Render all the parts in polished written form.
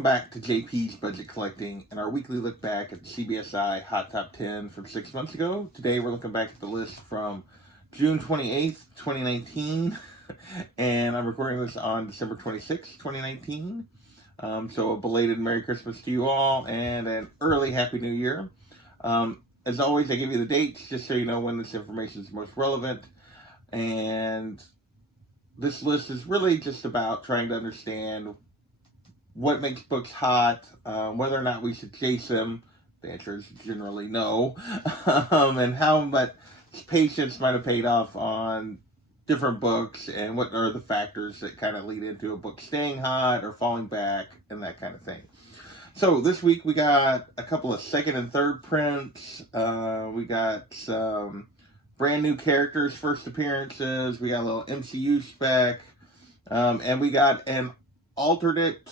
welcome back to JP's Budget Collecting and our weekly look back at the CBSI Hot Top 10 from 6 months ago. Today we're looking back at the list from June 28th, 2019, and I'm recording this on December 26th, 2019. So a belated Merry Christmas to you all and an early Happy New Year. As always, I give you the dates just so you know when this information is most relevant. And this list is really just about trying to understand what makes books hot, whether or not we should chase them. The answer is generally no. And how much patience might have paid off on different books, and what are the factors that kind of lead into a book staying hot or falling back, and that kind of thing. So this week we got a couple of second and third prints. We got some brand new characters' first appearances. We got a little MCU spec. And we got an alternate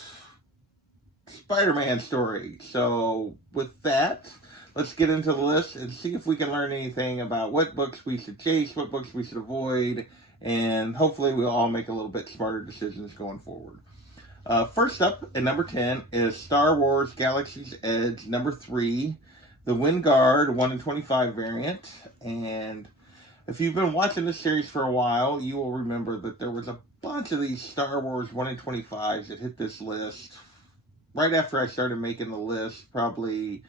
Spider-Man story. So with that, let's get into the list and see if we can learn anything about what books we should chase, what books we should avoid, and hopefully we'll all make a little bit smarter decisions going forward. First up, at number 10, is Star Wars Galaxies Edge, number 3, the Wingard 1 in 25 variant. And if you've been watching this series for a while, you will remember that there was a bunch of these Star Wars 1 in 25s that hit this list right after I started making the list, probably,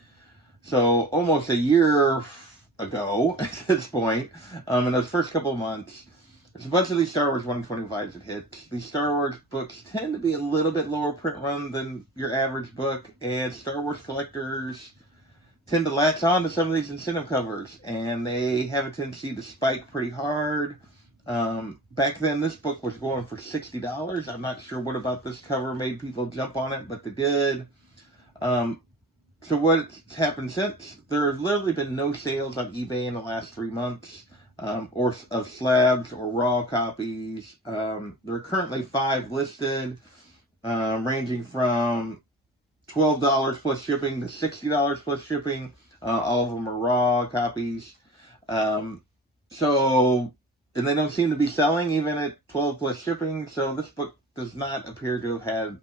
so almost a year ago at this point, in those first couple of months. There's a bunch of these Star Wars 1 in 25s that hit. These Star Wars books tend to be a little bit lower print run than your average book, and Star Wars collectors tend to latch on to some of these incentive covers, and they have a tendency to spike pretty hard. Back then, this book was going for $60. I'm not sure what about this cover made people jump on it, but they did. So what's happened since? There have literally been no sales on eBay in the last 3 months, or of slabs or raw copies. There are currently 5 listed, ranging from $12 plus shipping to $60 plus shipping. All of them are raw copies. And they don't seem to be selling even at 12 plus shipping. So this book does not appear to have had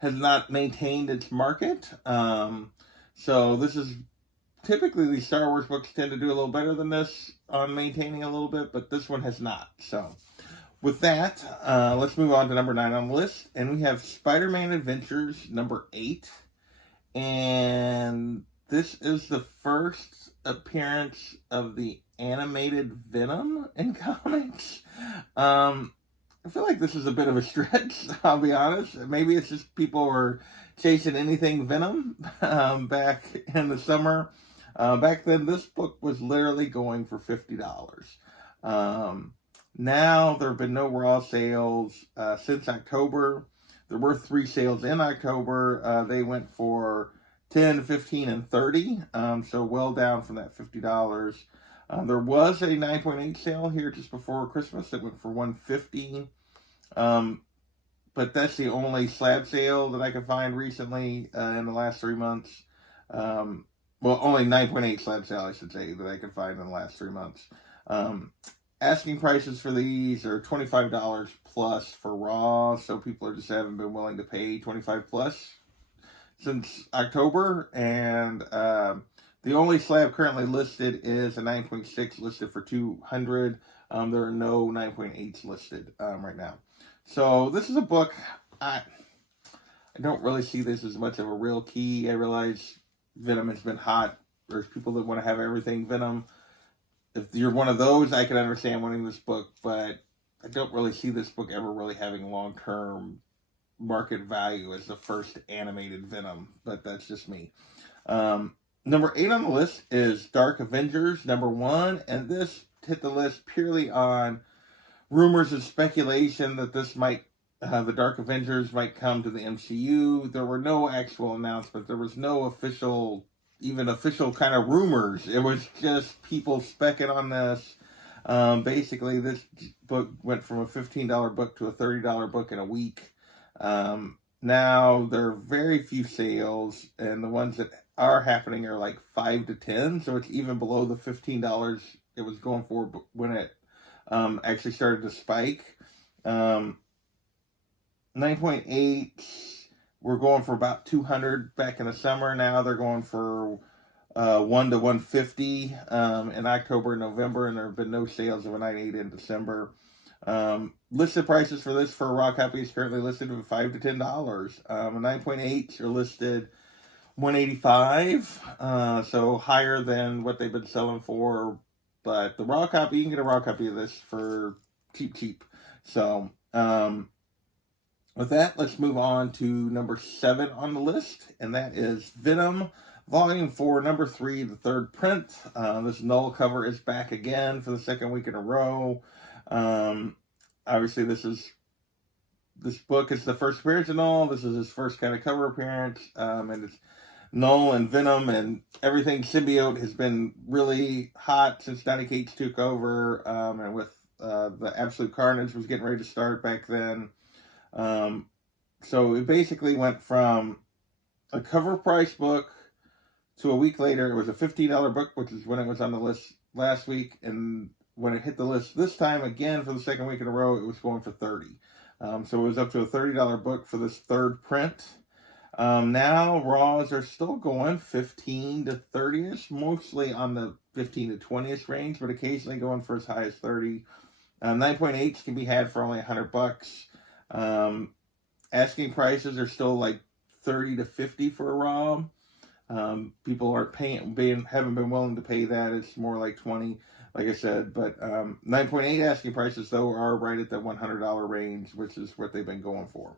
has not maintained its market. So this is typically these Star Wars books tend to do a little better than this on maintaining a little bit, but this one has not. So with that, let's move on to number 9 on the list. And we have SpiderMan Adventures, number 8. And this is the first appearance of the animated Venom in comics. I feel like this is a bit of a stretch, I'll be honest. Maybe it's just people were chasing anything Venom back in the summer. Back then, this book was literally going for $50. Now, there have been no raw sales since October. There were 3 sales in October. They went for $10, $15, and $30, so well down from that $50. There was a 9.8 sale here just before Christmas that went for $150. But that's the only slab sale that I could find recently in the last 3 months. Well, only 9.8 slab sale, I should say, that I could find in the last 3 months. Asking prices for these are $25 plus for raw, so people just haven't been willing to pay $25 plus since October. And the only slab currently listed is a 9.6 listed for $200. There are no 9.8s listed right now. So this is a book, I don't really see this as much of a real key. I realize Venom has been hot. There's people that want to have everything Venom. If you're one of those, I can understand wanting this book, but I don't really see this book ever really having long-term market value as the first animated Venom, but that's just me. Number 8 on the list is Dark Avengers, number 1, and this hit the list purely on rumors and speculation that this might, the Dark Avengers might come to the MCU. There were no actual announcements. There was no official kind of rumors. It was just people specking on this. Basically, this book went from a $15 book to a $30 book in a week. Now, there are very few sales, and the ones that are happening are like 5 to 10, so it's even below the $15 it was going for when it actually started to spike. 9.8 were going for about 200 back in the summer. Now they're going for 1 to 150 in October and November, and there have been no sales of a 9.8 in December. Listed prices for this for a raw copy is currently listed at $5 to $10. A 9.8 are listed $185, so higher than what they've been selling for. But the raw copy, you can get a raw copy of this for cheap. So with that, let's move on to number 7 on the list, and that is Venom, Volume 4, number 3, the third print. This null cover is back again for the second week in a row. Obviously, this book is the first appearance of Null. This is his first kind of cover appearance, and it's Null and Venom and everything symbiote has been really hot since Donny Cates took over, and with the Absolute Carnage was getting ready to start back then. So it basically went from a cover price book to a week later, it was a $15 book, which is when it was on the list last week. And when it hit the list this time, again, for the second week in a row, it was going for $30. So it was up to a $30 book for this third print. Now, raws are still going 15 to 30-ish, mostly on the 15 to 20-ish range, but occasionally going for as high as 30. 9.8s can be had for only $100. Asking prices are still like 30 to 50 for a raw. People aren't haven't been willing to pay that. It's more like 20, like I said. But 9.8 asking prices, though, are right at the $100 range, which is what they've been going for.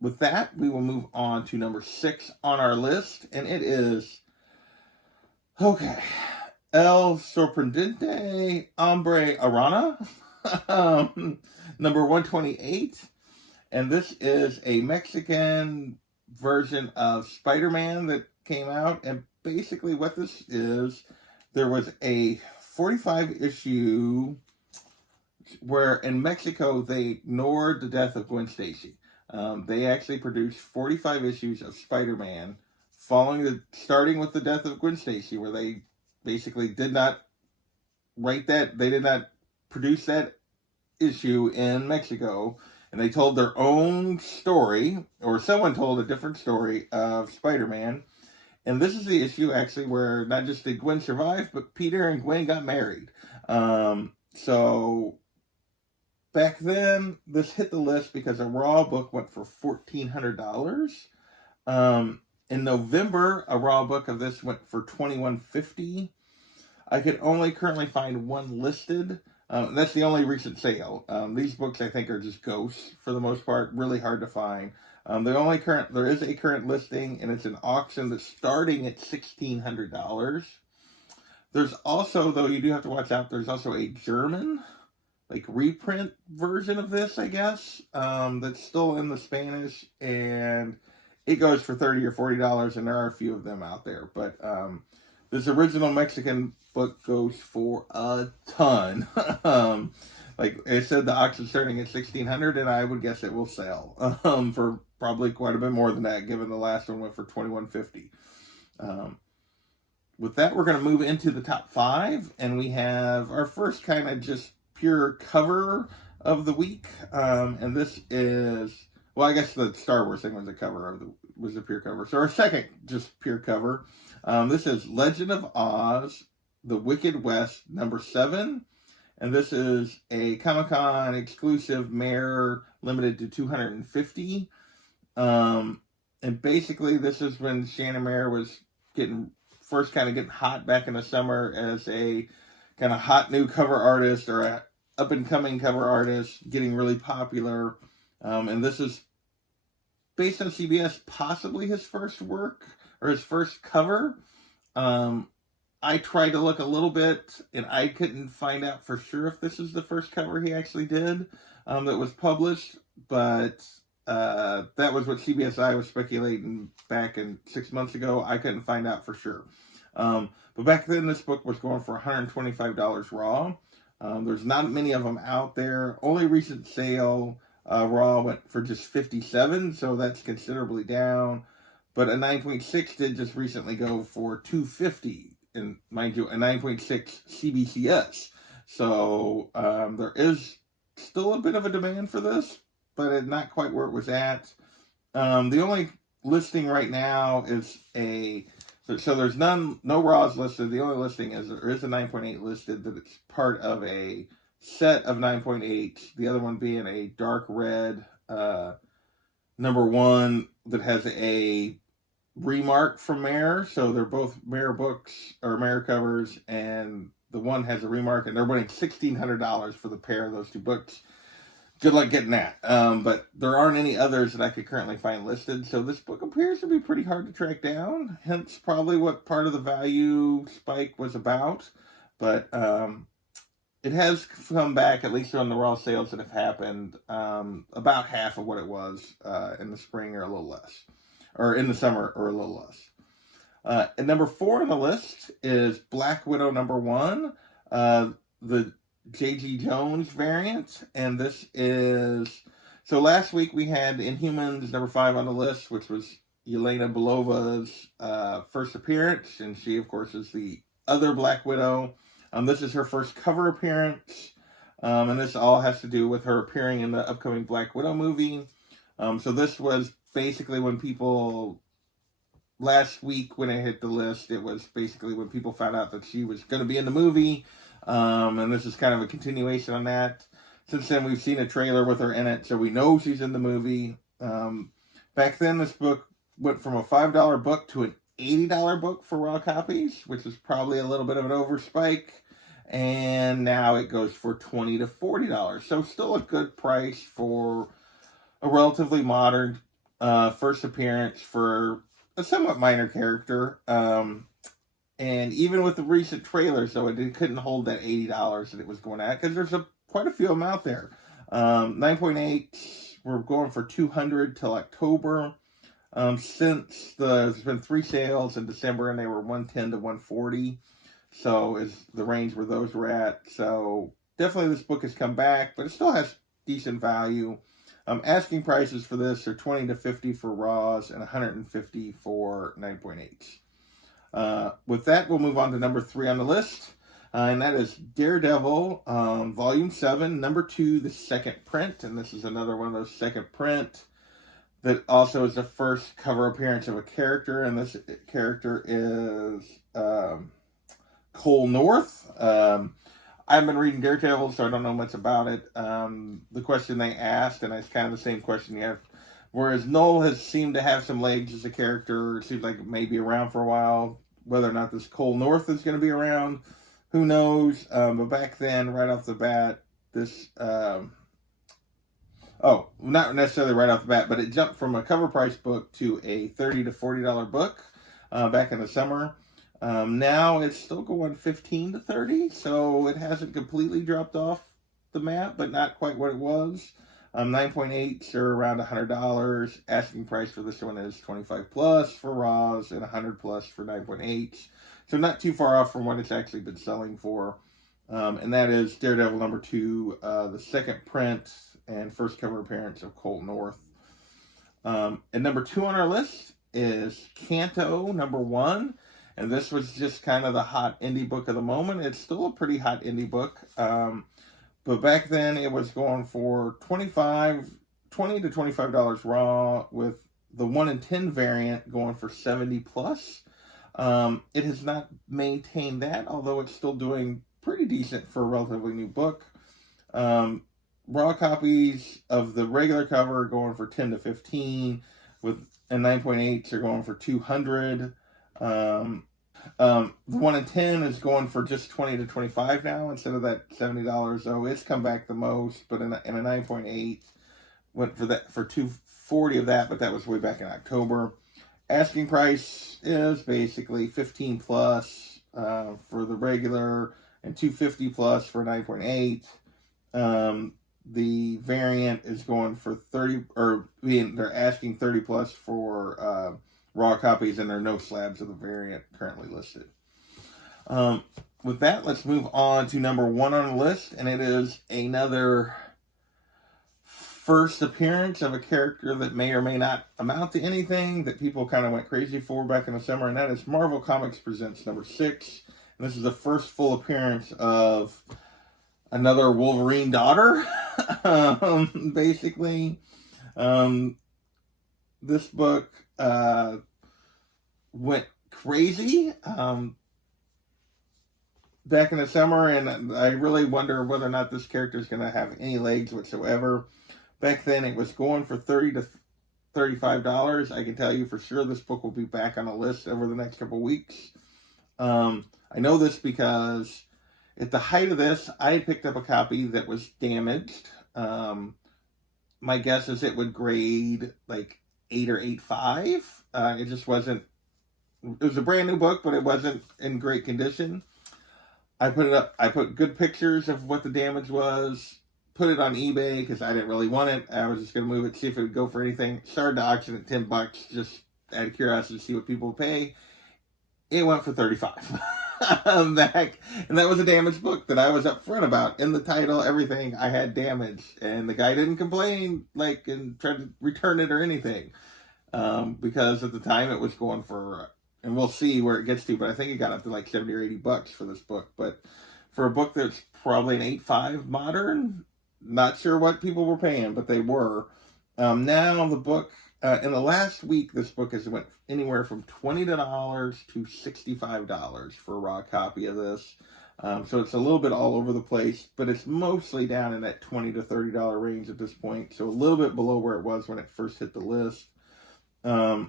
With that, we will move on to number 6 on our list, and it is, okay, El Sorprendente Hombre Arana, number 128. And this is a Mexican version of Spider-Man that came out. And basically what this is, there was a 45 issue where in Mexico they ignored the death of Gwen Stacy. They actually produced 45 issues of Spider-Man starting with the death of Gwen Stacy, where they basically did not write that, they did not produce that issue in Mexico. And they told their own story, or someone told a different story of Spider-Man. And this is the issue, actually, where not just did Gwen survive, but Peter and Gwen got married. So back then, this hit the list because a raw book went for $1,400. In November, a raw book of this went for $2,150. I could only currently find one listed. That's the only recent sale. These books, I think, are just ghosts for the most part. Really hard to find. There is a current listing, and it's an auction that's starting at $1,600. There's also, though, you do have to watch out. There's also a German, reprint version of this, I guess, that's still in the Spanish, and it goes for $30 or $40, and there are a few of them out there. But this original Mexican book goes for a ton. Like I said, the auction's starting at $1,600, and I would guess it will sell for probably quite a bit more than that, given the last one went for $2,150. With that, we're going to move into the top 5, and we have our first kind of just pure cover of the week, and this is, well, I guess the Star Wars thing was a pure cover. So our second just pure cover, this is Legend of Oz, The Wicked Wes, number 7. And this is a Comic-Con exclusive Mare, limited to 250. And basically, this is when Shannon Mare was getting hot back in the summer as a kind of hot new cover artist, or a up-and-coming cover artist, getting really popular. And this is based on CBS, possibly his first work, or his first cover. I tried to look a little bit, and I couldn't find out for sure if this is the first cover he actually did that was published, but that was what CBSI was speculating back in 6 months ago. I couldn't find out for sure. But back then, this book was going for $125 raw. There's not many of them out there. Only recent sale raw went for just $57, so that's considerably down. But a 9.6 did just recently go for $250. And mind you, a 9.6 CBCS. So there is still a bit of a demand for this, but not quite where it was at. The only listing right now is so there's no Raws listed. The only listing is there is a 9.8 listed, that it's part of a set of 9.8. The other one being a dark red #1 that has a remark from Mare. So they're both Mare books or Mare covers, and the one has a remark, and they're winning $1,600 for the pair of those two books. Good luck getting that. But there aren't any others that I could currently find listed, so this book appears to be pretty hard to track down, hence probably what part of the value spike was about. But it has come back, at least on the raw sales that have happened, about half of what it was in the spring, or a little less. Or in the summer, or a little less. And number 4 on the list is Black Widow #1. The J.G. Jones variant, and this is, so last week we had Inhumans #5 on the list, which was Yelena Belova's first appearance, and she of course is the other Black Widow. This is her first cover appearance, and this all has to do with her appearing in the upcoming Black Widow movie. So this was basically when people, last week when it hit the list, it was basically when people found out that she was going to be in the movie. And this is kind of a continuation on that. Since then, we've seen a trailer with her in it, so we know she's in the movie. Back then, this book went from a $5 book to an $80 book for raw copies, which is probably a little bit of an overspike. And now it goes for $20 to $40. So still a good price for a relatively modern first appearance for a somewhat minor character. And even with the recent trailers, though, it couldn't hold that $80 that it was going at, because there's quite a few of them out there. 9.8, we're going for $200 till October. Since there's been 3 sales in December, and they were $110 to $140. So is the range where those were at. So definitely this book has come back, but it still has decent value. Asking prices for this are $20 to $50 for Raws and $150 for 9.8. With that, we'll move on to number 3 on the list, and that is Daredevil, Volume 7, number 2, the second print, and this is another one of those second print that also is the first cover appearance of a character, and this character is Cole North. I've been reading Daredevil, so I don't know much about it. The question they asked, and it's kind of the same question you have, whereas Noel has seemed to have some legs as a character, it seems like maybe around for a while. Whether or not this Cole North is going to be around, who knows? But back then, right off the bat, this, not necessarily right off the bat, but it jumped from a cover price book to a $30 to $40 book back in the summer. Now it's still going $15 to $30, so it hasn't completely dropped off the map, but not quite what it was. 9.8s are around $100. Asking price for this one is $25 plus for Raws and $100 plus for 9.8s. So not too far off from what it's actually been selling for. And that is Daredevil number 2, the second print and first cover appearance of Cole North. And number 2 on our list is Canto number 1. And this was just kind of the hot indie book of the moment. It's still a pretty hot indie book. But back then, it was going for $20 to $25 raw, with the 1 in 10 variant going for $70 plus. It has not maintained that, although it's still doing pretty decent for a relatively new book. Raw copies of the regular cover are going for $10 to $15, and 9.8s are going for $200. The 1 in 10 is going for just $20 to $25 now instead of that $70. So it's come back the most, but in a 9.8 went for $240 of that, but that was way back in October. Asking price is basically $15 plus for the regular and $250 plus for 9.8. The variant is going for they're asking $30 plus for raw copies, and there are no slabs of the variant currently listed. With that, let's move on to number 1 on the list, and it is another first appearance of a character that may or may not amount to anything, that people kind of went crazy for back in the summer, and that is Marvel Comics Presents number 6. And this is the first full appearance of another Wolverine daughter, basically. this book went crazy back in the summer, and I really wonder whether or not this character is going to have any legs whatsoever. Back then, it was going for $30 to $35. I can tell you for sure this book will be back on a list over the next couple weeks. I know this because at the height of this, I had picked up a copy that was damaged. My guess is it would grade like 8 or 8.5. It just wasn't. It was a brand new book, but it wasn't in great condition. I put it up. I put good pictures of what the damage was. Put it on eBay because I didn't really want it. I was just going to move it, see if it would go for anything. Started to auction at $10, just out of curiosity to see what people would pay. It went for $35 back, and that was a damaged book that I was upfront about in the title. Everything I had damage, and the guy didn't complain and tried to return it or anything because at the time it was going for, and we'll see where it gets to, but I think it got up to like $70 or $80 for this book. But for a book that's probably an 8.5 modern. Not sure what people were paying, but they were. Now the book, in the last week, this book has went anywhere from $20 to $65 for a raw copy of this. So it's a little bit all over the place, but it's mostly down in that $20 to $30 range at this point. So a little bit below where it was when it first hit the list. A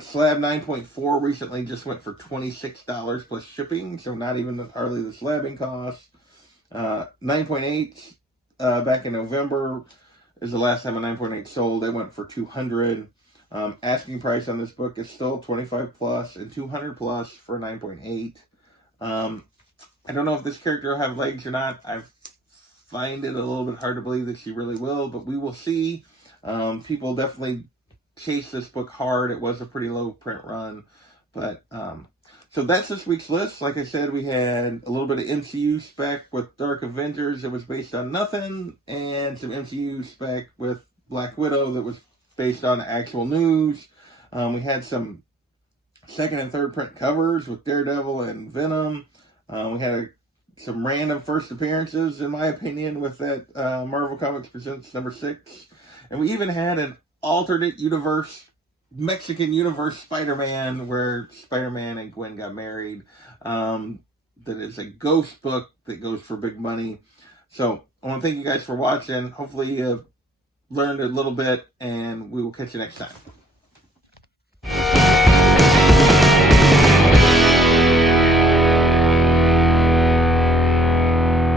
slab 9.4 recently just went for $26 plus shipping, so not even hardly the slabbing cost. 9.8 back in November is the last time a 9.8 sold. It went for $200. Asking price on this book is still $25 plus and $200 plus for 9.8. I don't know if this character will have legs or not. I find it a little bit hard to believe that she really will, but we will see. People definitely chase this book hard. It was a pretty low print run, but so that's this week's list. Like I said, we had a little bit of MCU spec with Dark Avengers that was based on nothing, and some MCU spec with Black Widow that was based on actual news. We had some second and third print covers with Daredevil and Venom. We had some random first appearances, in my opinion, with that Marvel Comics Presents number 6. And we even had an alternate universe, Mexican universe Spider-Man, where Spider-Man and Gwen got married. That is a ghost book that goes for big money. So I want to thank you guys for watching. Hopefully you learned a little bit, and we will catch you next time.